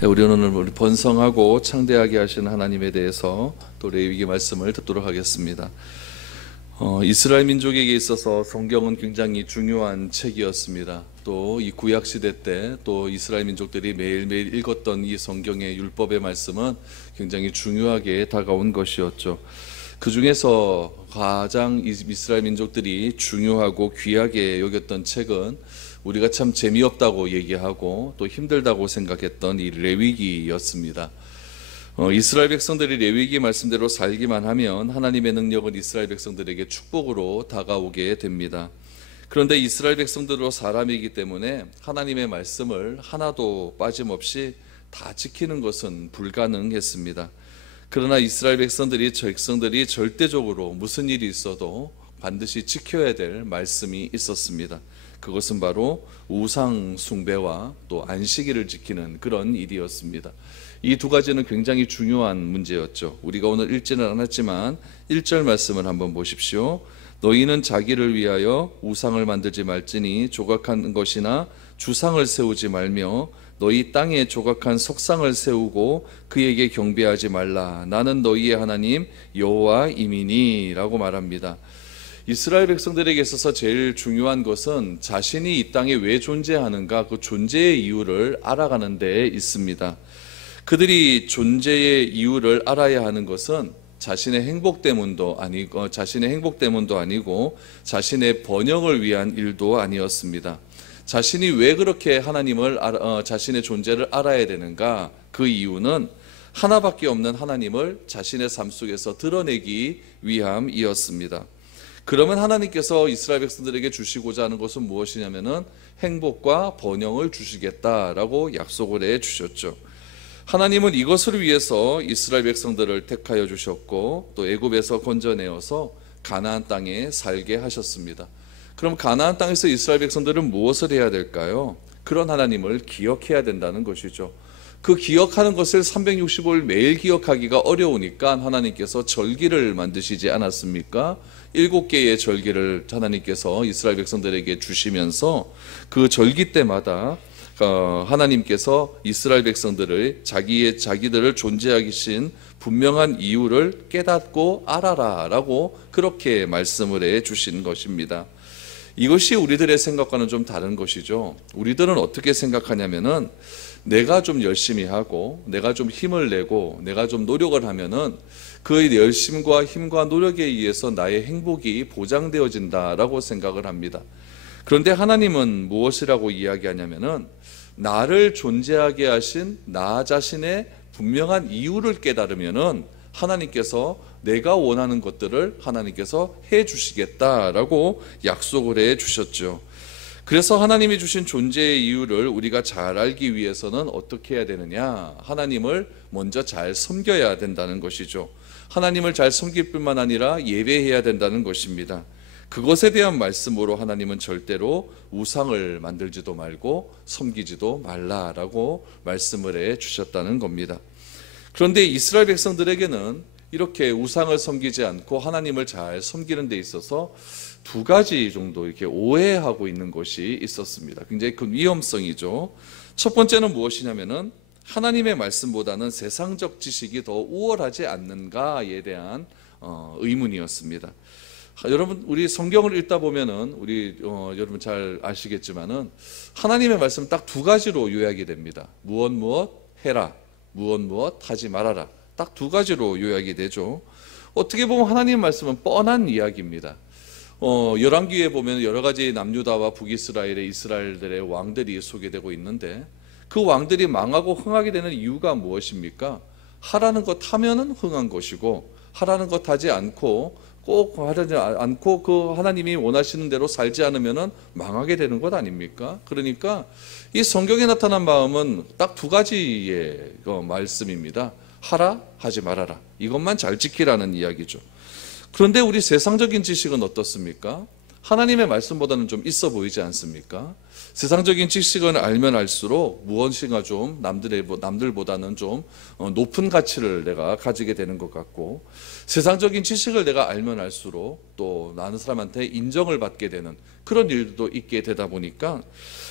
우리는 오늘 번성하고 창대하게 하시는 하나님에 대해서 또 레위기 말씀을 듣도록 하겠습니다. 이스라엘 민족에게 있어서 성경은 굉장히 중요한 책이었습니다. 또 이 구약 시대 때 또 이스라엘 민족들이 매일매일 읽었던 이 성경의 율법의 말씀은 굉장히 중요하게 다가온 것이었죠. 그 중에서 가장 이스라엘 민족들이 중요하고 귀하게 여겼던 책은 우리가 참 재미없다고 얘기하고 또 힘들다고 생각했던 이 레위기였습니다. 이스라엘 백성들이 레위기 말씀대로 살기만 하면 하나님의 능력은 이스라엘 백성들에게 축복으로 다가오게 됩니다. 그런데 이스라엘 백성들도 사람이기 때문에 하나님의 말씀을 하나도 빠짐없이 다 지키는 것은 불가능했습니다. 그러나 이스라엘 백성들이 절대적으로 무슨 일이 있어도 반드시 지켜야 될 말씀이 있었습니다. 그것은 바로 우상 숭배와 또 안식일을 지키는 그런 일이었습니다. 이 두 가지는 굉장히 중요한 문제였죠. 우리가 오늘 읽지는 않았지만 1절 말씀을 한번 보십시오. 너희는 자기를 위하여 우상을 만들지 말지니 조각한 것이나 주상을 세우지 말며 너희 땅에 조각한 석상을 세우고 그에게 경배하지 말라. 나는 너희의 하나님 여호와이미니 라고 말합니다. 이스라엘 백성들에게 있어서 제일 중요한 것은 자신이 이 땅에 왜 존재하는가, 그 존재의 이유를 알아가는 데 있습니다. 그들이 존재의 이유를 알아야 하는 것은 자신의 행복 때문도 아니고 자신의 번영을 위한 일도 아니었습니다. 자신이 왜 그렇게 자신의 존재를 알아야 되는가? 그 이유는 하나밖에 없는 하나님을 자신의 삶 속에서 드러내기 위함이었습니다. 그러면 하나님께서 이스라엘 백성들에게 주시고자 하는 것은 무엇이냐면은 행복과 번영을 주시겠다라고 약속을 해 주셨죠. 하나님은 이것을 위해서 이스라엘 백성들을 택하여 주셨고 또 애굽에서 건져내어서 가나안 땅에 살게 하셨습니다. 그럼 가나안 땅에서 이스라엘 백성들은 무엇을 해야 될까요? 그런 하나님을 기억해야 된다는 것이죠. 그 기억하는 것을 365일 매일 기억하기가 어려우니까 하나님께서 절기를 만드시지 않았습니까? 7개의 절기를 하나님께서 이스라엘 백성들에게 주시면서 그 절기 때마다 하나님께서 이스라엘 백성들을 자기들을 존재하신 분명한 이유를 깨닫고 알아라 라고 그렇게 말씀을 해 주신 것입니다. 이것이 우리들의 생각과는 좀 다른 것이죠. 우리들은 어떻게 생각하냐면은 내가 좀 열심히 하고 내가 좀 힘을 내고 내가 좀 노력을 하면은 그 열심과 힘과 노력에 의해서 나의 행복이 보장되어진다라고 생각을 합니다. 그런데 하나님은 무엇이라고 이야기하냐면은 나를 존재하게 하신 나 자신의 분명한 이유를 깨달으면은 하나님께서 내가 원하는 것들을 하나님께서 해 주시겠다라고 약속을 해 주셨죠. 그래서 하나님이 주신 존재의 이유를 우리가 잘 알기 위해서는 어떻게 해야 되느냐? 하나님을 먼저 잘 섬겨야 된다는 것이죠. 하나님을 잘 섬길 뿐만 아니라 예배해야 된다는 것입니다. 그것에 대한 말씀으로 하나님은 절대로 우상을 만들지도 말고 섬기지도 말라라고 말씀을 해 주셨다는 겁니다. 그런데 이스라엘 백성들에게는 이렇게 우상을 섬기지 않고 하나님을 잘 섬기는 데 있어서 두 가지 정도 이렇게 오해하고 있는 것이 있었습니다. 굉장히 큰 위험성이죠. 첫 번째는 무엇이냐면은 하나님의 말씀보다는 세상적 지식이 더 우월하지 않는가에 대한 의문이었습니다. 여러분, 우리 성경을 읽다 보면은 여러분 잘 아시겠지만은 하나님의 말씀 딱 두 가지로 요약이 됩니다. 무엇 해라, 무엇 하지 말아라. 딱 두 가지로 요약이 되죠. 어떻게 보면 하나님의 말씀은 뻔한 이야기입니다. 열왕기에 보면 여러 가지 남유다와 북이스라엘의 이스라엘들의 왕들이 소개되고 있는데 그 왕들이 망하고 흥하게 되는 이유가 무엇입니까? 하라는 것 하면은 흥한 것이고 하라는 것 하지 않고 그 하나님이 원하시는 대로 살지 않으면은 망하게 되는 것 아닙니까? 그러니까 이 성경에 나타난 마음은 딱 두 가지의 말씀입니다. 하라, 하지 말아라. 이것만 잘 지키라는 이야기죠. 그런데 우리 세상적인 지식은 어떻습니까? 하나님의 말씀보다는 좀 있어 보이지 않습니까? 세상적인 지식은 알면 알수록 무엇인가 좀 남들보다는 좀 높은 가치를 내가 가지게 되는 것 같고, 세상적인 지식을 내가 알면 알수록 또 나는 사람한테 인정을 받게 되는 그런 일도 있게 되다 보니까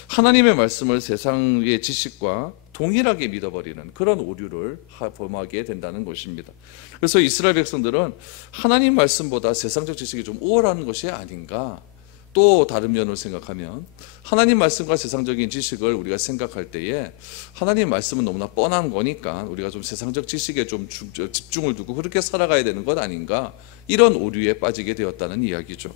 하나님의 말씀을 세상의 지식과 동일하게 믿어버리는 그런 오류를 범하게 된다는 것입니다. 그래서 이스라엘 백성들은 하나님 말씀보다 세상적 지식이 좀 우월한 것이 아닌가. 또 다른 면으로 생각하면 하나님 말씀과 세상적인 지식을 우리가 생각할 때에 하나님 말씀은 너무나 뻔한 거니까 우리가 좀 세상적 지식에 좀 집중을 두고 그렇게 살아가야 되는 것 아닌가, 이런 오류에 빠지게 되었다는 이야기죠.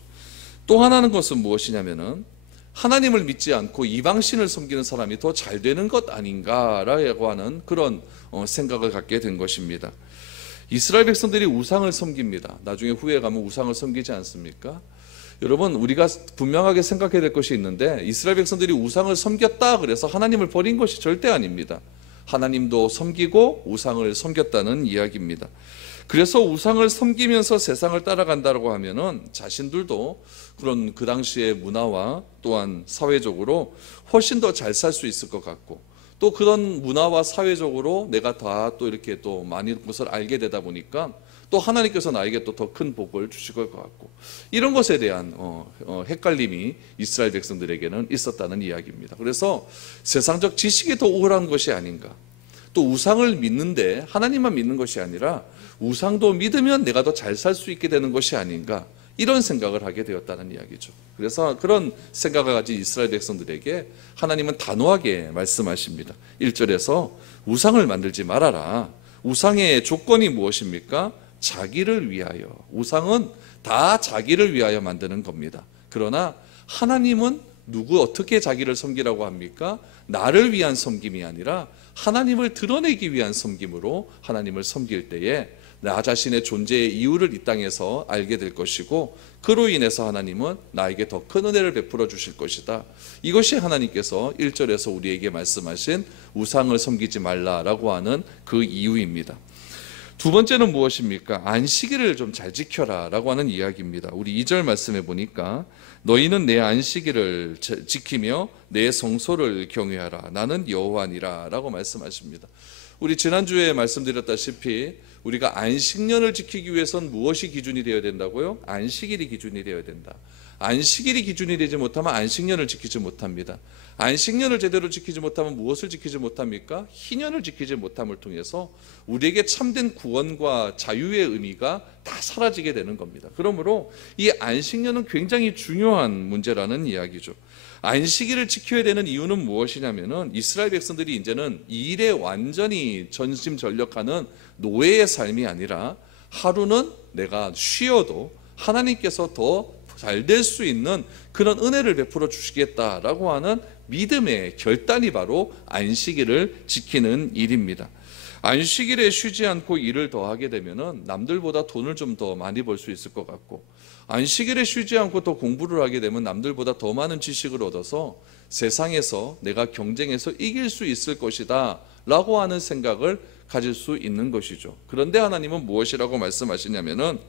또 하나는 것은 무엇이냐면은 하나님을 믿지 않고 이방신을 섬기는 사람이 더 잘 되는 것 아닌가라고 하는 그런 생각을 갖게 된 것입니다. 이스라엘 백성들이 우상을 섬깁니다. 나중에 후에 가면 우상을 섬기지 않습니까? 여러분, 우리가 분명하게 생각해야 될 것이 있는데, 이스라엘 백성들이 우상을 섬겼다 그래서 하나님을 버린 것이 절대 아닙니다. 하나님도 섬기고 우상을 섬겼다는 이야기입니다. 그래서 우상을 섬기면서 세상을 따라간다고 하면은 자신들도 그런 그 당시의 문화와 또한 사회적으로 훨씬 더 잘 살 수 있을 것 같고, 또 그런 문화와 사회적으로 내가 다 또 이렇게 또 많은 것을 알게 되다 보니까 또 하나님께서 나에게 또 더 큰 복을 주실 것 같고, 이런 것에 대한 헷갈림이 이스라엘 백성들에게는 있었다는 이야기입니다. 그래서 세상적 지식이 더 우월한 것이 아닌가, 또 우상을 믿는데 하나님만 믿는 것이 아니라 우상도 믿으면 내가 더 잘 살 수 있게 되는 것이 아닌가, 이런 생각을 하게 되었다는 이야기죠. 그래서 그런 생각을 가진 이스라엘 백성들에게 하나님은 단호하게 말씀하십니다. 1절에서 우상을 만들지 말아라. 우상의 조건이 무엇입니까? 자기를 위하여. 우상은 다 자기를 위하여 만드는 겁니다. 그러나 하나님은 어떻게 자기를 섬기라고 합니까? 나를 위한 섬김이 아니라 하나님을 드러내기 위한 섬김으로 하나님을 섬길 때에 나 자신의 존재의 이유를 이 땅에서 알게 될 것이고, 그로 인해서 하나님은 나에게 더 큰 은혜를 베풀어 주실 것이다. 이것이 하나님께서 1절에서 우리에게 말씀하신 우상을 섬기지 말라라고 하는 그 이유입니다. 두 번째는 무엇입니까? 안식일을 좀 잘 지켜라 라고 하는 이야기입니다. 우리 2절 말씀에 보니까 너희는 내 안식일을 지키며 내 성소를 경외하라. 나는 여호와니라 라고 말씀하십니다. 우리 지난주에 말씀드렸다시피 우리가 안식년을 지키기 위해선 무엇이 기준이 되어야 된다고요? 안식일이 기준이 되어야 된다. 안식일이 기준이 되지 못하면 안식년을 지키지 못합니다. 안식년을 제대로 지키지 못하면 무엇을 지키지 못합니까? 희년을 지키지 못함을 통해서 우리에게 참된 구원과 자유의 의미가 다 사라지게 되는 겁니다. 그러므로 이 안식년은 굉장히 중요한 문제라는 이야기죠. 안식일을 지켜야 되는 이유는 무엇이냐면은 이스라엘 백성들이 이제는 이 일에 완전히 전심전력하는 노예의 삶이 아니라 하루는 내가 쉬어도 하나님께서 더 잘 될 수 있는 그런 은혜를 베풀어 주시겠다라고 하는 믿음의 결단이 바로 안식일을 지키는 일입니다. 안식일에 쉬지 않고 일을 더 하게 되면은 남들보다 돈을 좀 더 많이 벌 수 있을 것 같고, 안식일에 쉬지 않고 더 공부를 하게 되면 남들보다 더 많은 지식을 얻어서 세상에서 내가 경쟁해서 이길 수 있을 것이다 라고 하는 생각을 가질 수 있는 것이죠. 그런데 하나님은 무엇이라고 말씀하시냐면은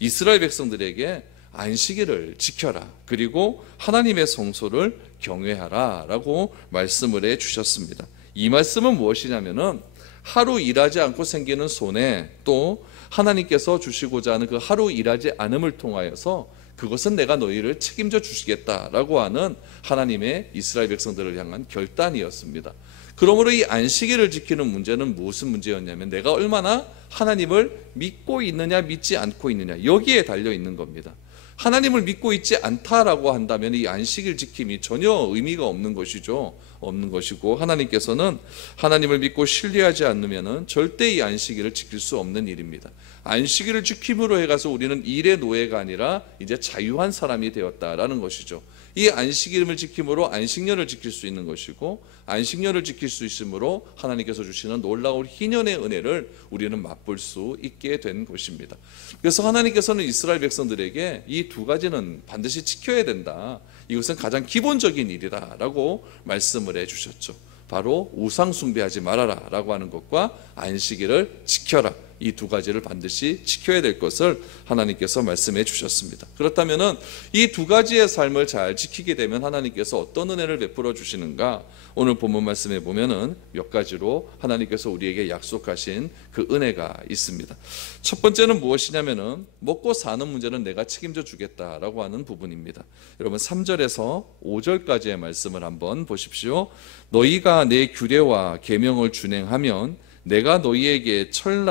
이스라엘 백성들에게 안식일을 지켜라, 그리고 하나님의 성소를 경외하라 라고 말씀을 해 주셨습니다. 이 말씀은 무엇이냐면은 하루 일하지 않고 생기는 손해, 또 하나님께서 주시고자 하는 그 하루 일하지 않음을 통하여서 그것은 내가 너희를 책임져 주시겠다라고 하는 하나님의 이스라엘 백성들을 향한 결단이었습니다. 그러므로 이 안식일을 지키는 문제는 무슨 문제였냐면 내가 얼마나 하나님을 믿고 있느냐 믿지 않고 있느냐, 여기에 달려 있는 겁니다. 하나님을 믿고 있지 않다라고 한다면 이 안식일 지킴이 전혀 의미가 없는 것이죠. 없는 것이고, 하나님께서는 하나님을 믿고 신뢰하지 않으면 절대 이 안식일을 지킬 수 없는 일입니다. 안식일을 지킴으로 해가서 우리는 일의 노예가 아니라 이제 자유한 사람이 되었다라는 것이죠. 이 안식일을 지킴으로 안식년을 지킬 수 있는 것이고, 안식년을 지킬 수 있으므로 하나님께서 주시는 놀라운 희년의 은혜를 우리는 맛볼 수 있게 된 것입니다. 그래서 하나님께서는 이스라엘 백성들에게 이 두 가지는 반드시 지켜야 된다, 이것은 가장 기본적인 일이다 라고 말씀을 해 주셨죠. 바로 우상 숭배하지 말아라 라고 하는 것과 안식일을 지켜라, 이 두 가지를 반드시 지켜야 될 것을 하나님께서 말씀해 주셨습니다. 그렇다면 이 두 가지의 삶을 잘 지키게 되면 하나님께서 어떤 은혜를 베풀어 주시는가? 오늘 본문 말씀에 보면은 몇 가지로 하나님께서 우리에게 약속하신 그 은혜가 있습니다. 첫 번째는 무엇이냐면은 먹고 사는 문제는 내가 책임져 주겠다라고 하는 부분입니다. 여러분 3절에서 5절까지의 말씀을 한번 보십시오. 너희가 내 규례와 계명을 준행하면 내가 너희에게 철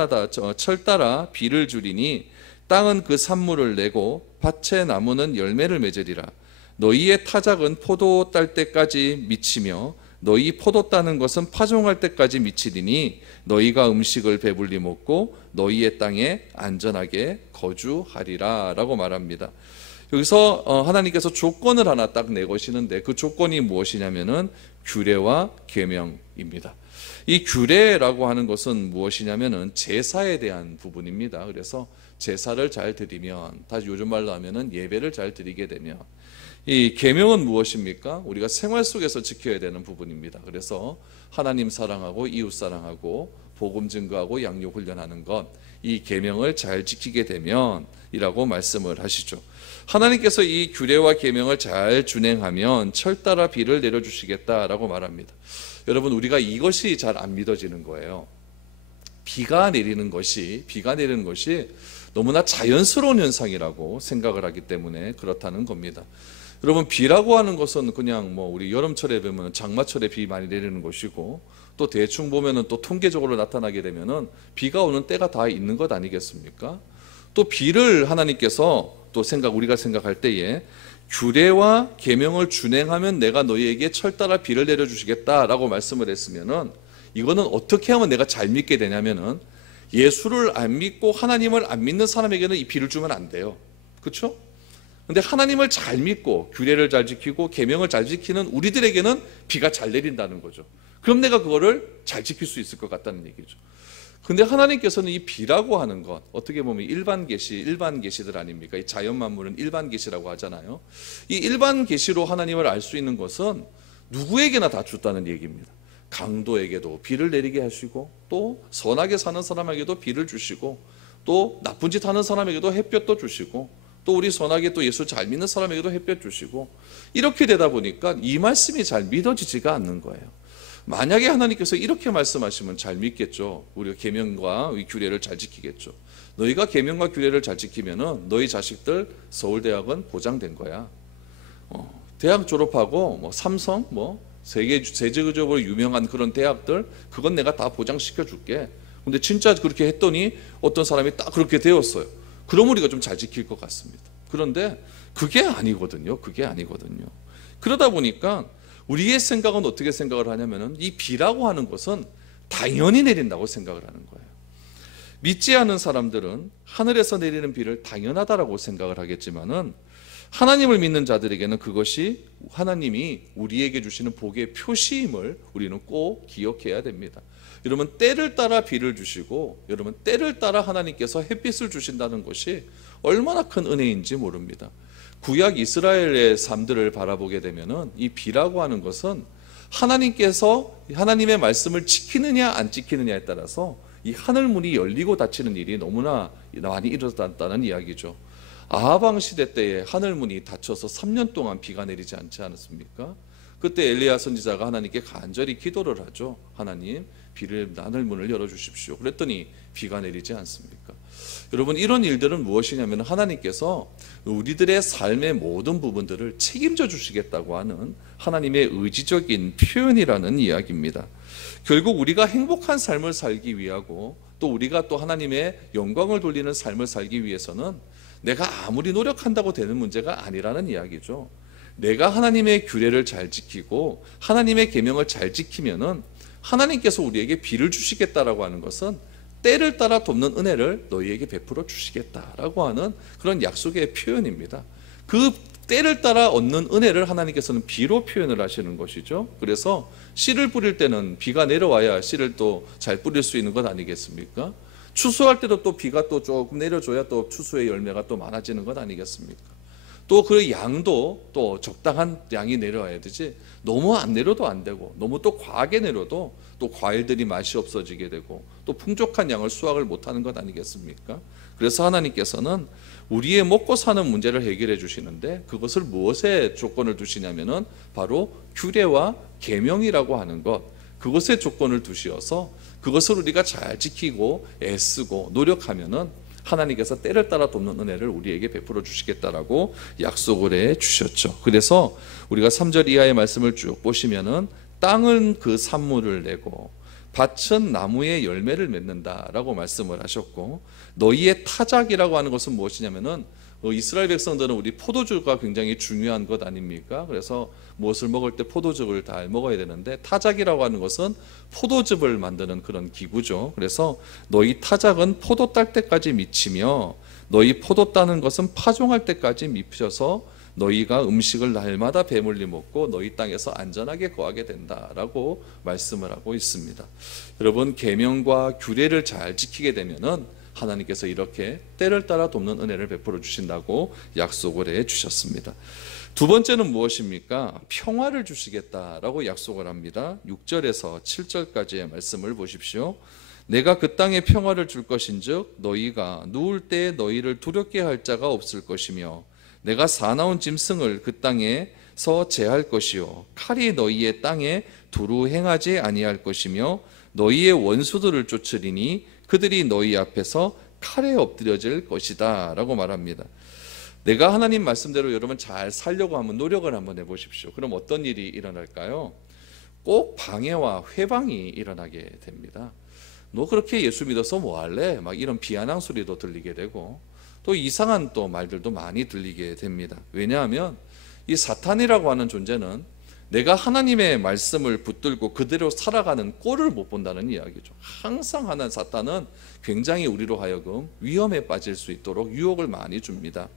따라 비를 주리니 땅은 그 산물을 내고 밭의 나무는 열매를 맺으리라. 너희의 타작은 포도 딸 때까지 미치며 너희 포도 따는 것은 파종할 때까지 미치리니 너희가 음식을 배불리 먹고 너희의 땅에 안전하게 거주하리라 라고 말합니다. 여기서 하나님께서 조건을 하나 딱 내거시는데 그 조건이 무엇이냐면은 규례와 계명입니다. 이 규례라고 하는 것은 무엇이냐면은 제사에 대한 부분입니다. 그래서 제사를 잘 드리면, 다시 요즘 말로 하면은 예배를 잘 드리게 되면, 이 계명은 무엇입니까? 우리가 생활 속에서 지켜야 되는 부분입니다. 그래서 하나님 사랑하고 이웃 사랑하고 복음 증거하고 양육 훈련하는 것, 이 계명을 잘 지키게 되면이라고 말씀을 하시죠. 하나님께서 이 규례와 계명을 잘 준행하면 철 따라 비를 내려주시겠다라고 말합니다. 여러분, 우리가 이것이 잘 안 믿어지는 거예요. 비가 내리는 것이 너무나 자연스러운 현상이라고 생각을 하기 때문에 그렇다는 겁니다. 여러분, 비라고 하는 것은 그냥 우리 여름철에 보면 장마철에 비 많이 내리는 것이고, 또 대충 보면은 또 통계적으로 나타나게 되면은 비가 오는 때가 다 있는 것 아니겠습니까? 또 비를 하나님께서 또 우리가 생각할 때에 규례와 계명을 준행하면 내가 너희에게 철 따라 비를 내려주시겠다라고 말씀을 했으면은, 이거는 어떻게 하면 내가 잘 믿게 되냐면은 예수를 안 믿고 하나님을 안 믿는 사람에게는 이 비를 주면 안 돼요. 그렇죠? 근데 하나님을 잘 믿고 규례를 잘 지키고 계명을 잘 지키는 우리들에게는 비가 잘 내린다는 거죠. 그럼 내가 그거를 잘 지킬 수 있을 것 같다는 얘기죠. 근데 하나님께서는 이 비라고 하는 것, 어떻게 보면 일반 계시들 아닙니까? 이 자연 만물은 일반 계시라고 하잖아요. 이 일반 계시로 하나님을 알 수 있는 것은 누구에게나 다 줬다는 얘기입니다. 강도에게도 비를 내리게 하시고, 또 선하게 사는 사람에게도 비를 주시고, 또 나쁜 짓 하는 사람에게도 햇볕도 주시고, 또 우리 선하게 또 예수 잘 믿는 사람에게도 햇볕 주시고, 이렇게 되다 보니까 이 말씀이 잘 믿어지지가 않는 거예요. 만약에 하나님께서 이렇게 말씀하시면 잘 믿겠죠. 우리가 계명과 규례를 잘 지키겠죠. 너희가 계명과 규례를 잘 지키면은 너희 자식들 서울대학은 보장된 거야. 대학 졸업하고 삼성 세계적으로 유명한 그런 대학들, 그건 내가 다 보장시켜 줄게. 근데 진짜 그렇게 했더니 어떤 사람이 딱 그렇게 되었어요. 그럼 우리가 좀 잘 지킬 것 같습니다. 그런데 그게 아니거든요. 그러다 보니까 우리의 생각은 어떻게 생각을 하냐면은 이 비라고 하는 것은 당연히 내린다고 생각을 하는 거예요. 믿지 않는 사람들은 하늘에서 내리는 비를 당연하다라고 생각을 하겠지만은, 하나님을 믿는 자들에게는 그것이 하나님이 우리에게 주시는 복의 표시임을 우리는 꼭 기억해야 됩니다. 여러분, 때를 따라 비를 주시고, 여러분 때를 따라 하나님께서 햇빛을 주신다는 것이 얼마나 큰 은혜인지 모릅니다. 구약 이스라엘의 삶들을 바라보게 되면은 이 비라고 하는 것은 하나님께서 하나님의 말씀을 지키느냐 안 지키느냐에 따라서 이 하늘 문이 열리고 닫히는 일이 너무나 많이 일어났다는 이야기죠. 아하방 시대 때에 하늘 문이 닫혀서 3년 동안 비가 내리지 않지 않았습니까? 그때 엘리야 선지자가 하나님께 간절히 기도를 하죠. 하나님, 하늘 문을 열어주십시오. 그랬더니 비가 내리지 않습니까? 여러분, 이런 일들은 무엇이냐면 하나님께서 우리들의 삶의 모든 부분들을 책임져 주시겠다고 하는 하나님의 의지적인 표현이라는 이야기입니다. 결국 우리가 행복한 삶을 살기 위하고, 또 우리가 또 하나님의 영광을 돌리는 삶을 살기 위해서는 내가 아무리 노력한다고 되는 문제가 아니라는 이야기죠. 내가 하나님의 규례를 잘 지키고 하나님의 계명을 잘 지키면은 하나님께서 우리에게 비를 주시겠다라고 하는 것은 때를 따라 돕는 은혜를 너희에게 베풀어 주시겠다라고 하는 그런 약속의 표현입니다. 그 때를 따라 얻는 은혜를 하나님께서는 비로 표현을 하시는 것이죠. 그래서 씨를 뿌릴 때는 비가 내려와야 씨를 또 잘 뿌릴 수 있는 것 아니겠습니까? 추수할 때도 또 비가 또 조금 내려줘야 또 추수의 열매가 또 많아지는 것 아니겠습니까? 또 그 양도 또 적당한 양이 내려와야 되지, 너무 안 내려도 안 되고 너무 또 과하게 내려도 또 과일들이 맛이 없어지게 되고 또 풍족한 양을 수확을 못하는 것 아니겠습니까? 그래서 하나님께서는 우리의 먹고 사는 문제를 해결해 주시는데 그것을 무엇에 조건을 두시냐면은 바로 규례와 계명이라고 하는 것, 그것에 조건을 두시어서 그것을 우리가 잘 지키고 애쓰고 노력하면은 하나님께서 때를 따라 돕는 은혜를 우리에게 베풀어 주시겠다라고 약속을 해 주셨죠. 그래서 우리가 3절 이하의 말씀을 쭉 보시면은 땅은 그 산물을 내고 밭은 나무의 열매를 맺는다라고 말씀을 하셨고, 너희의 타작이라고 하는 것은 무엇이냐면은 이스라엘 백성들은 우리 포도주가 굉장히 중요한 것 아닙니까? 그래서 무엇을 먹을 때 포도즙을 잘 먹어야 되는데 타작이라고 하는 것은 포도즙을 만드는 그런 기구죠. 그래서 너희 타작은 포도 딸 때까지 미치며 너희 포도 따는 것은 파종할 때까지 미쳐서 너희가 음식을 날마다 배물리 먹고 너희 땅에서 안전하게 거하게 된다라고 말씀을 하고 있습니다. 여러분, 계명과 규례를 잘 지키게 되면은 하나님께서 이렇게 때를 따라 돕는 은혜를 베풀어 주신다고 약속을 해 주셨습니다. 두 번째는 무엇입니까? 평화를 주시겠다라고 약속을 합니다. 6절에서 7절까지의 말씀을 보십시오. 내가 그 땅에 평화를 줄 것인즉 너희가 누울 때에 너희를 두렵게 할 자가 없을 것이며 내가 사나운 짐승을 그 땅에서 제할 것이요 칼이 너희의 땅에 두루 행하지 아니할 것이며 너희의 원수들을 쫓으리니 그들이 너희 앞에서 칼에 엎드려질 것이다 라고 말합니다. 내가 하나님 말씀대로 여러분 잘 살려고 하면 노력을 한번 해보십시오. 그럼 어떤 일이 일어날까요? 꼭 방해와 회방이 일어나게 됩니다. 너 그렇게 예수 믿어서 뭐 할래? 막 이런 비아냥 소리도 들리게 되고 또 이상한 또 말들도 많이 들리게 됩니다. 왜냐하면 이 사탄이라고 하는 존재는 내가 하나님의 말씀을 붙들고 그대로 살아가는 꼴을 못 본다는 이야기죠. 항상 하는 사탄은 굉장히 우리로 하여금 위험에 빠질 수 있도록 유혹을 많이 줍니다.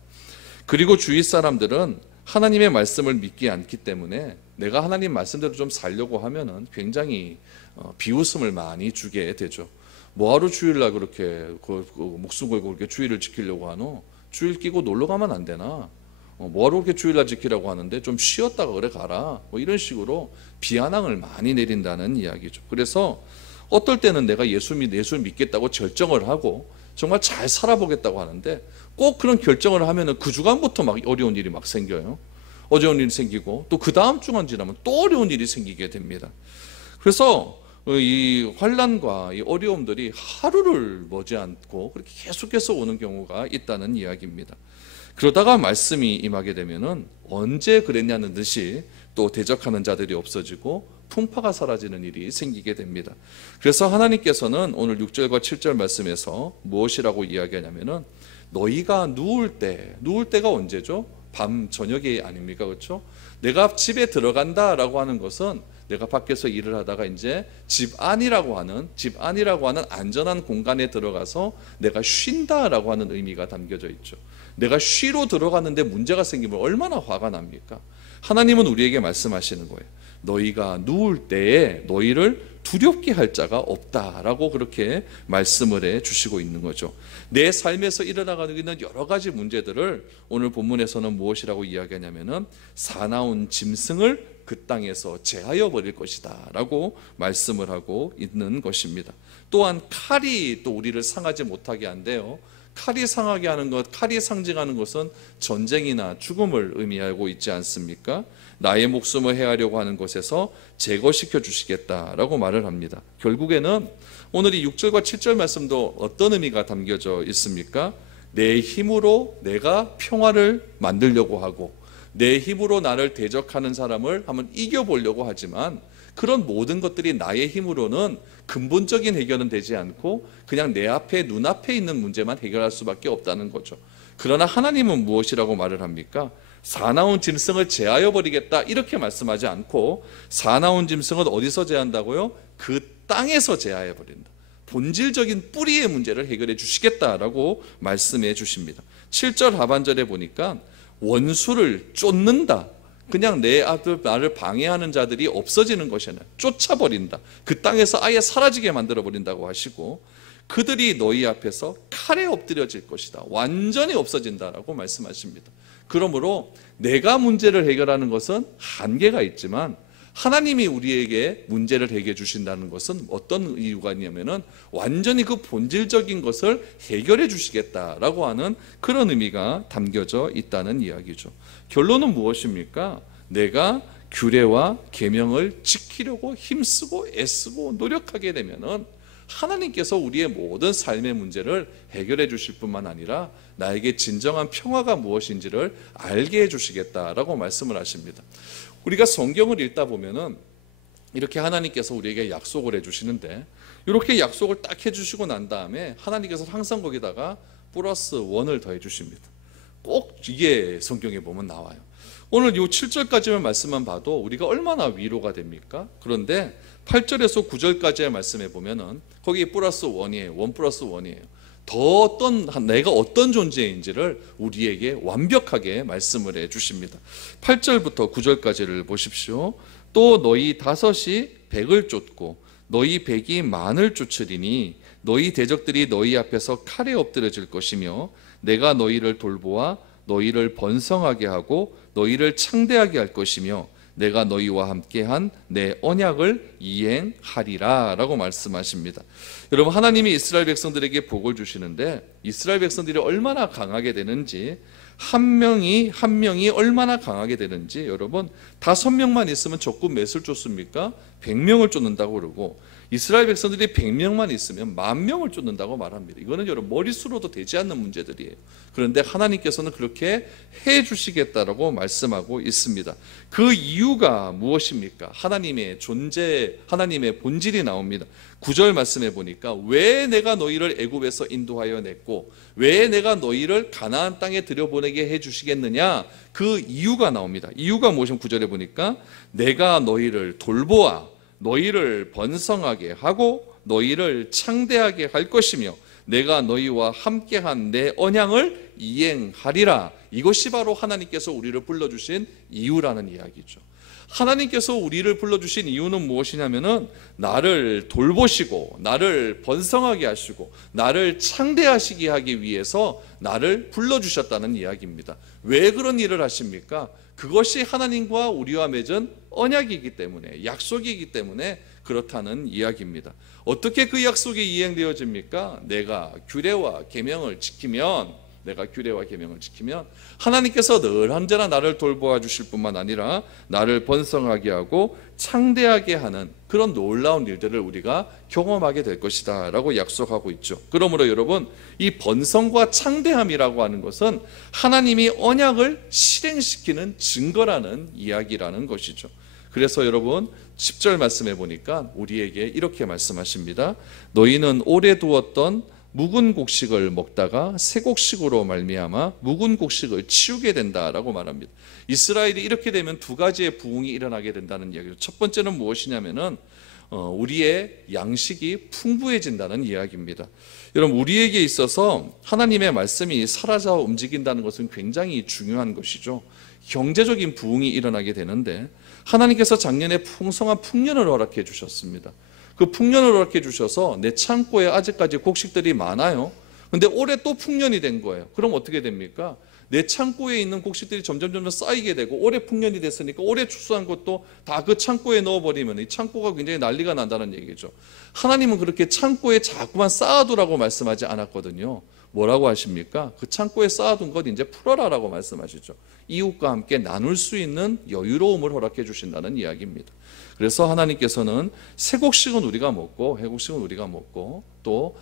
그리고 주위 사람들은 하나님의 말씀을 믿지 않기 때문에 내가 하나님 말씀대로 좀 살려고 하면은 굉장히 비웃음을 많이 주게 되죠. 뭐하러 주일날 그렇게 목숨 걸고 그렇게 주일을 지키려고 하노? 주일 끼고 놀러 가면 안 되나? 뭐하러 그렇게 주일날 지키라고 하는데 좀 쉬었다가 그래 가라. 뭐 이런 식으로 비아냥을 많이 내린다는 이야기죠. 그래서 어떨 때는 내가 예수를 믿겠다고 결정을 하고 정말 잘 살아보겠다고 하는데 꼭 그런 결정을 하면은 그 주간부터 막 어려운 일이 막 생겨요. 어려운 일이 생기고 또 그 다음 주간 지나면 또 어려운 일이 생기게 됩니다. 그래서 이 환난과 이 어려움들이 하루를 머지않고 그렇게 계속해서 오는 경우가 있다는 이야기입니다. 그러다가 말씀이 임하게 되면은 언제 그랬냐는 듯이 또 대적하는 자들이 없어지고 풍파가 사라지는 일이 생기게 됩니다. 그래서 하나님께서는 오늘 6절과 7절 말씀에서 무엇이라고 이야기하냐면은 너희가 누울 때가 언제죠? 밤 저녁이 아닙니까? 그렇죠? 내가 집에 들어간다라고 하는 것은 내가 밖에서 일을 하다가 이제 집 안이라고 하는 안전한 공간에 들어가서 내가 쉰다라고 하는 의미가 담겨져 있죠. 내가 쉬러 들어갔는데 문제가 생기면 얼마나 화가 납니까? 하나님은 우리에게 말씀하시는 거예요. 너희가 누울 때에 너희를 두렵게 할 자가 없다라고 그렇게 말씀을 해 주시고 있는 거죠. 내 삶에서 일어나가고 있는 여러 가지 문제들을 오늘 본문에서는 무엇이라고 이야기하냐면은 사나운 짐승을 그 땅에서 제하여 버릴 것이다 라고 말씀을 하고 있는 것입니다. 또한 칼이 또 우리를 상하지 못하게 한대요. 칼이 상하게 하는 것, 칼이 상징하는 것은 전쟁이나 죽음을 의미하고 있지 않습니까? 나의 목숨을 해하려고 하는 것에서 제거시켜 주시겠다라고 말을 합니다. 결국에는 오늘 이 6절과 7절 말씀도 어떤 의미가 담겨져 있습니까? 내 힘으로 내가 평화를 만들려고 하고 내 힘으로 나를 대적하는 사람을 한번 이겨보려고 하지만 그런 모든 것들이 나의 힘으로는 근본적인 해결은 되지 않고 그냥 내 앞에 눈앞에 있는 문제만 해결할 수밖에 없다는 거죠. 그러나 하나님은 무엇이라고 말을 합니까? 사나운 짐승을 제하여 버리겠다 이렇게 말씀하지 않고 사나운 짐승은 어디서 제한다고요? 그 땅에서 제하여 버린다. 본질적인 뿌리의 문제를 해결해 주시겠다라고 말씀해 주십니다. 7절 하반절에 보니까 원수를 쫓는다. 그냥 내 앞을 나를 방해하는 자들이 없어지는 것이 아니라 쫓아버린다. 그 땅에서 아예 사라지게 만들어버린다고 하시고 그들이 너희 앞에서 칼에 엎드려질 것이다. 완전히 없어진다라고 말씀하십니다. 그러므로 내가 문제를 해결하는 것은 한계가 있지만 하나님이 우리에게 문제를 해결해 주신다는 것은 어떤 이유가 있냐면은 완전히 그 본질적인 것을 해결해 주시겠다라고 하는 그런 의미가 담겨져 있다는 이야기죠. 결론은 무엇입니까? 내가 규례와 계명을 지키려고 힘쓰고 애쓰고 노력하게 되면은 하나님께서 우리의 모든 삶의 문제를 해결해 주실 뿐만 아니라 나에게 진정한 평화가 무엇인지를 알게 해 주시겠다라고 말씀을 하십니다. 우리가 성경을 읽다 보면은 이렇게 하나님께서 우리에게 약속을 해 주시는데, 이렇게 약속을 딱 해 주시고 난 다음에 하나님께서 항상 거기다가 플러스 1을 더해 주십니다. 꼭 이게 성경에 보면 나와요. 오늘 이 7절까지의 말씀만 봐도 우리가 얼마나 위로가 됩니까? 그런데 8절에서 9절까지의 말씀에 보면은 거기 플러스 1이에요. 1 플러스 1이에요. 내가 어떤 존재인지를 우리에게 완벽하게 말씀을 해 주십니다. 8절부터 9절까지를 보십시오. 또 너희 5이 100을 쫓고 너희 100이 만을 쫓으리니 너희 대적들이 너희 앞에서 칼에 엎드려질 것이며 내가 너희를 돌보아 너희를 번성하게 하고 너희를 창대하게 할 것이며 내가 너희와 함께한 내 언약을 이행하리라 라고 말씀하십니다. 여러분, 하나님이 이스라엘 백성들에게 복을 주시는데 이스라엘 백성들이 얼마나 강하게 되는지, 한 명이 얼마나 강하게 되는지, 여러분 5명만 있으면 적군 몇을 쫓습니까? 100명을 쫓는다고 그러고, 이스라엘 백성들이 100명만 있으면 10,000명을 쫓는다고 말합니다. 이거는 여러분 머릿수로도 되지 않는 문제들이에요. 그런데 하나님께서는 그렇게 해 주시겠다라고 말씀하고 있습니다. 그 이유가 무엇입니까? 하나님의 존재, 하나님의 본질이 나옵니다. 9절 말씀해 보니까 왜 내가 너희를 애굽에서 인도하여 냈고 왜 내가 너희를 가나안 땅에 들여보내게 해 주시겠느냐, 그 이유가 나옵니다. 이유가 무엇이냐면 9절에 보니까 내가 너희를 돌보아 너희를 번성하게 하고 너희를 창대하게 할 것이며 내가 너희와 함께한 내 언약을 이행하리라. 이것이 바로 하나님께서 우리를 불러주신 이유라는 이야기죠. 하나님께서 우리를 불러주신 이유는 무엇이냐면은 나를 돌보시고 나를 번성하게 하시고 나를 창대하시게 하기 위해서 나를 불러주셨다는 이야기입니다. 왜 그런 일을 하십니까? 그것이 하나님과 우리와 맺은 언약이기 때문에, 약속이기 때문에 그렇다는 이야기입니다. 어떻게 그 약속이 이행되어집니까? 내가 규례와 계명을 지키면 하나님께서 늘 언제나 나를 돌보아 주실 뿐만 아니라 나를 번성하게 하고 창대하게 하는 그런 놀라운 일들을 우리가 경험하게 될 것이다 라고 약속하고 있죠. 그러므로 여러분, 이 번성과 창대함이라고 하는 것은 하나님이 언약을 실행시키는 증거라는 이야기라는 것이죠. 그래서 여러분 10절 말씀해 보니까 우리에게 이렇게 말씀하십니다. 너희는 오래 두었던 묵은 곡식을 먹다가 새 곡식으로 말미암아 묵은 곡식을 치우게 된다라고 말합니다. 이스라엘이 이렇게 되면 두 가지의 부흥이 일어나게 된다는 이야기죠. 첫 번째는 무엇이냐면은 우리의 양식이 풍부해진다는 이야기입니다. 여러분, 우리에게 있어서 하나님의 말씀이 사라져 움직인다는 것은 굉장히 중요한 것이죠. 경제적인 부흥이 일어나게 되는데 하나님께서 작년에 풍성한 풍년을 허락해 주셨습니다. 그 풍년을 허락해 주셔서 내 창고에 아직까지 곡식들이 많아요. 근데 올해 또 풍년이 된 거예요. 그럼 어떻게 됩니까? 내 창고에 있는 곡식들이 점점 쌓이게 되고 올해 풍년이 됐으니까 올해 추수한 것도 다 그 창고에 넣어버리면 이 창고가 굉장히 난리가 난다는 얘기죠. 하나님은 그렇게 창고에 자꾸만 쌓아두라고 말씀하지 않았거든요. 뭐라고 하십니까? 그 창고에 쌓아둔 것 이제 풀어라라고 말씀하시죠. 이웃과 함께 나눌 수 있는 여유로움을 허락해 주신다는 이야기입니다. 그래서 하나님께서는 새 곡식은 우리가 먹고 해 곡식은 우리가 먹고 또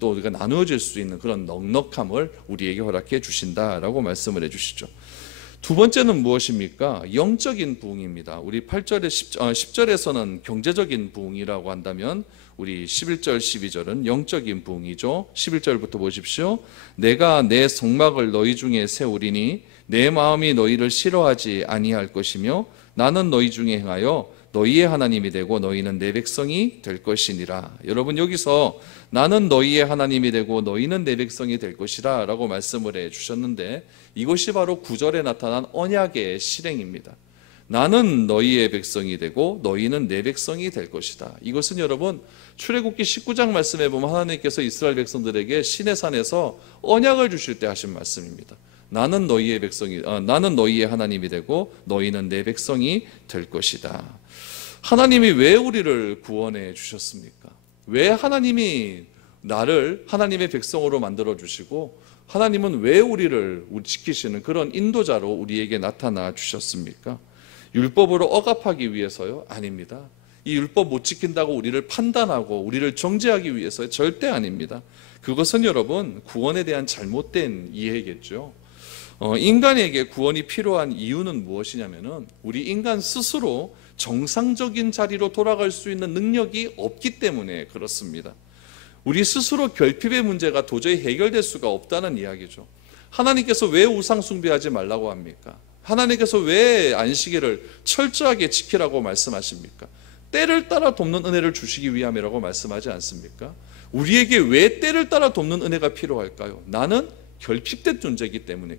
우리가 나누어질 수 있는 그런 넉넉함을 우리에게 허락해 주신다라고 말씀을 해주시죠. 두 번째는 무엇입니까? 영적인 부흥입니다. 우리 8절에 10절에서는 경제적인 부흥이라고 한다면 우리 11절 12절은 영적인 부흥이죠. 11절부터 보십시오. 내가 내 성막을 너희 중에 세우리니 내 마음이 너희를 싫어하지 아니할 것이며 나는 너희 중에 행하여 너희의 하나님이 되고 너희는 내 백성이 될 것이니라. 여러분, 여기서 나는 너희의 하나님이 되고 너희는 내 백성이 될 것이라 라고 말씀을 해 주셨는데 이것이 바로 9절에 나타난 언약의 실행입니다. 나는 너희의 백성이 되고 너희는 내 백성이 될 것이다. 이것은 여러분 출애굽기 19장 말씀에 보면 하나님께서 이스라엘 백성들에게 시내산에서 언약을 주실 때 하신 말씀입니다. 나는 너희의 백성이 나는 너희의 하나님이 되고 너희는 내 백성이 될 것이다. 하나님이 왜 우리를 구원해 주셨습니까? 왜 하나님이 나를 하나님의 백성으로 만들어 주시고 하나님은 왜 우리를 지키시는 그런 인도자로 우리에게 나타나 주셨습니까? 율법으로 억압하기 위해서요? 아닙니다. 이 율법 못 지킨다고 우리를 판단하고 우리를 정죄하기 위해서요? 절대 아닙니다. 그것은 여러분 구원에 대한 잘못된 이해겠죠. 인간에게 구원이 필요한 이유는 무엇이냐면은 우리 인간 스스로 정상적인 자리로 돌아갈 수 있는 능력이 없기 때문에 그렇습니다. 우리 스스로 결핍의 문제가 도저히 해결될 수가 없다는 이야기죠. 하나님께서 왜 우상 숭배하지 말라고 합니까? 하나님께서 왜 안식일을 철저하게 지키라고 말씀하십니까? 때를 따라 돕는 은혜를 주시기 위함이라고 말씀하지 않습니까? 우리에게 왜 때를 따라 돕는 은혜가 필요할까요? 나는 결핍된 존재이기 때문에,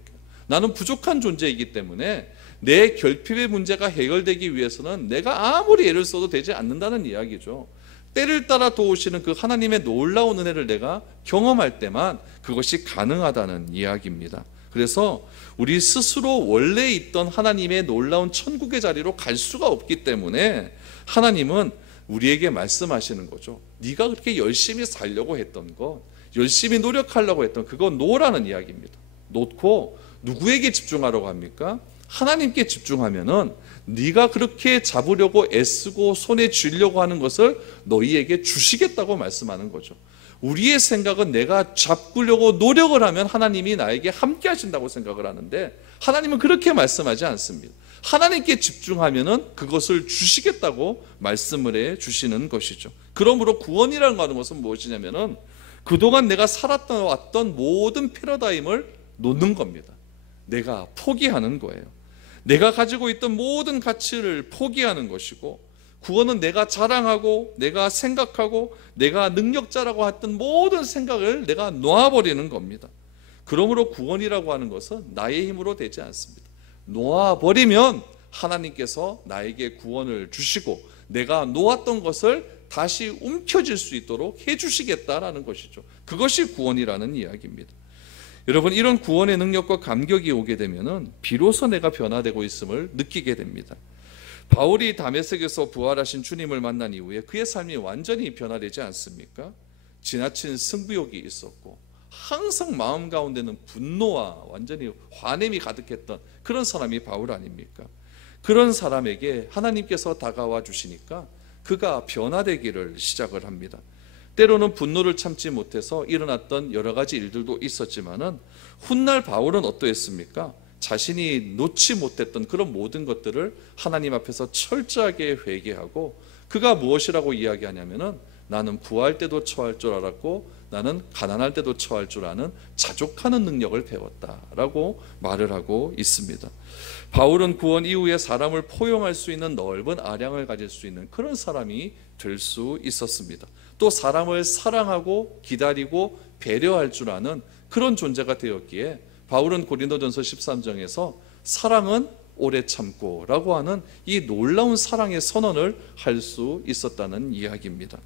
나는 부족한 존재이기 때문에 내 결핍의 문제가 해결되기 위해서는 내가 아무리 애를 써도 되지 않는다는 이야기죠. 때를 따라 도우시는 그 하나님의 놀라운 은혜를 내가 경험할 때만 그것이 가능하다는 이야기입니다. 그래서 우리 스스로 원래 있던 하나님의 놀라운 천국의 자리로 갈 수가 없기 때문에 하나님은 우리에게 말씀하시는 거죠. 네가 그렇게 열심히 살려고 했던 것, 열심히 노력하려고 했던 그거 놓으라는 이야기입니다. 놓고 누구에게 집중하라고 합니까? 하나님께 집중하면은 네가 그렇게 잡으려고 애쓰고 손에 쥐려고 하는 것을 너희에게 주시겠다고 말씀하는 거죠. 우리의 생각은 내가 잡으려고 노력을 하면 하나님이 나에게 함께 하신다고 생각을 하는데 하나님은 그렇게 말씀하지 않습니다. 하나님께 집중하면은 그것을 주시겠다고 말씀을 해 주시는 것이죠. 그러므로 구원이라는 것은 무엇이냐면은 그동안 내가 살았던 모든 패러다임을 놓는 겁니다. 내가 포기하는 거예요. 내가 가지고 있던 모든 가치를 포기하는 것이고, 구원은 내가 자랑하고 내가 생각하고 내가 능력자라고 했던 모든 생각을 내가 놓아버리는 겁니다. 그러므로 구원이라고 하는 것은 나의 힘으로 되지 않습니다. 놓아버리면 하나님께서 나에게 구원을 주시고 내가 놓았던 것을 다시 움켜쥘 수 있도록 해주시겠다라는 것이죠. 그것이 구원이라는 이야기입니다. 여러분, 이런 구원의 능력과 감격이 오게 되면은 비로소 내가 변화되고 있음을 느끼게 됩니다. 바울이 다메섹에서 부활하신 주님을 만난 이후에 그의 삶이 완전히 변화되지 않습니까? 지나친 승부욕이 있었고 항상 마음 가운데는 분노와 완전히 화냄이 가득했던 그런 사람이 바울 아닙니까? 그런 사람에게 하나님께서 다가와 주시니까 그가 변화되기를 시작을 합니다. 때로는 분노를 참지 못해서 일어났던 여러 가지 일들도 있었지만은 훗날 바울은 어떠했습니까? 자신이 놓지 못했던 그런 모든 것들을 하나님 앞에서 철저하게 회개하고 그가 무엇이라고 이야기하냐면은 나는 부할 때도 처할 줄 알았고 나는 가난할 때도 처할 줄 아는 자족하는 능력을 배웠다라고 말을 하고 있습니다. 바울은 구원 이후에 사람을 포용할 수 있는 넓은 아량을 가질 수 있는 그런 사람이 될 수 있었습니다. 또 사람을 사랑하고 기다리고 배려할 줄 아는 그런 존재가 되었기에 바울은 고린도전서 13장에서 사랑은 오래 참고 라고 하는 이 놀라운 사랑의 선언을 할 수 있었다는 이야기입니다.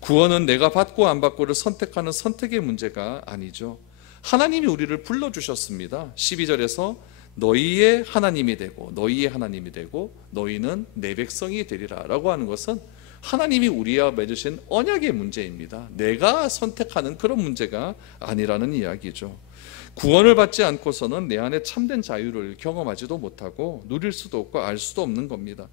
구원은 내가 받고 안 받고를 선택하는 선택의 문제가 아니죠. 하나님이 우리를 불러주셨습니다. 12절에서 너희의 하나님이 되고 너희의 하나님이 되고 너희는 내 백성이 되리라 라고 하는 것은 하나님이 우리와 맺으신 언약의 문제입니다. 내가 선택하는 그런 문제가 아니라는 이야기죠. 구원을 받지 않고서는 내 안에 참된 자유를 경험하지도 못하고 누릴 수도 없고 알 수도 없는 겁니다.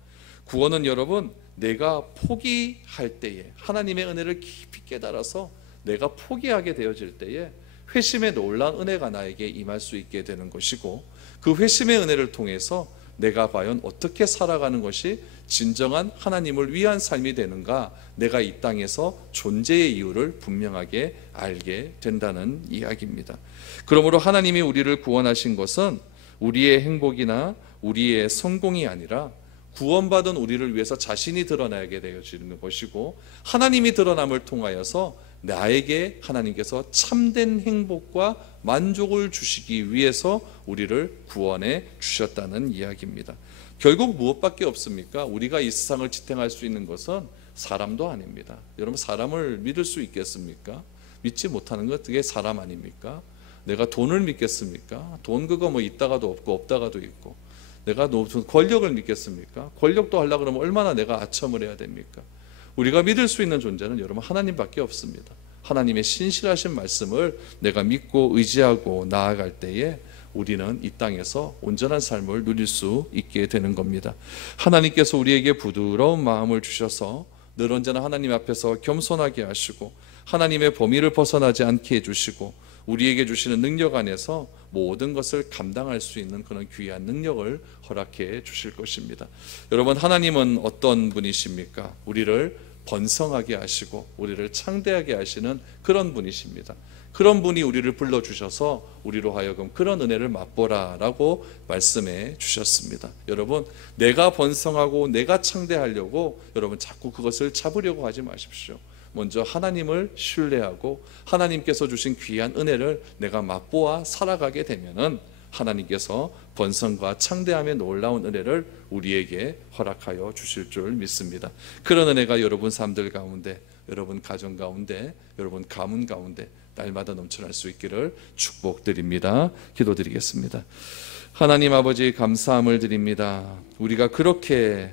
구원은 여러분 내가 포기할 때에 하나님의 은혜를 깊이 깨달아서 내가 포기하게 되어질 때에 회심의 놀라운 은혜가 나에게 임할 수 있게 되는 것이고 그 회심의 은혜를 통해서 내가 과연 어떻게 살아가는 것이 진정한 하나님을 위한 삶이 되는가, 내가 이 땅에서 존재의 이유를 분명하게 알게 된다는 이야기입니다. 그러므로 하나님이 우리를 구원하신 것은 우리의 행복이나 우리의 성공이 아니라 구원받은 우리를 위해서 자신이 드러나게 되어지는 것이고 하나님이 드러남을 통하여서 나에게 하나님께서 참된 행복과 만족을 주시기 위해서 우리를 구원해 주셨다는 이야기입니다. 결국 무엇밖에 없습니까? 우리가 이 세상을 지탱할 수 있는 것은 사람도 아닙니다. 여러분, 사람을 믿을 수 있겠습니까? 믿지 못하는 것 그게 사람 아닙니까? 내가 돈을 믿겠습니까? 돈 그거 뭐 있다가도 없고 없다가도 있고. 내가 무슨 권력을 믿겠습니까? 권력도 하려고 그러면 얼마나 내가 아첨을 해야 됩니까? 우리가 믿을 수 있는 존재는 여러분 하나님밖에 없습니다. 하나님의 신실하신 말씀을 내가 믿고 의지하고 나아갈 때에 우리는 이 땅에서 온전한 삶을 누릴 수 있게 되는 겁니다. 하나님께서 우리에게 부드러운 마음을 주셔서 늘 언제나 하나님 앞에서 겸손하게 하시고 하나님의 범위를 벗어나지 않게 해주시고 우리에게 주시는 능력 안에서 모든 것을 감당할 수 있는 그런 귀한 능력을 허락해 주실 것입니다. 여러분, 하나님은 어떤 분이십니까? 우리를 번성하게 하시고 우리를 창대하게 하시는 그런 분이십니다. 그런 분이 우리를 불러주셔서 우리로 하여금 그런 은혜를 맛보라 라고 말씀해 주셨습니다. 여러분, 내가 번성하고 내가 창대하려고 여러분 자꾸 그것을 잡으려고 하지 마십시오. 먼저 하나님을 신뢰하고 하나님께서 주신 귀한 은혜를 내가 맛보아 살아가게 되면은 하나님께서 번성과 창대함의 놀라운 은혜를 우리에게 허락하여 주실 줄 믿습니다. 그런 은혜가 여러분 삶들 가운데, 여러분 가정 가운데, 여러분 가문 가운데 날마다 넘쳐날 수 있기를 축복드립니다. 기도드리겠습니다. 하나님 아버지, 감사함을 드립니다. 우리가 그렇게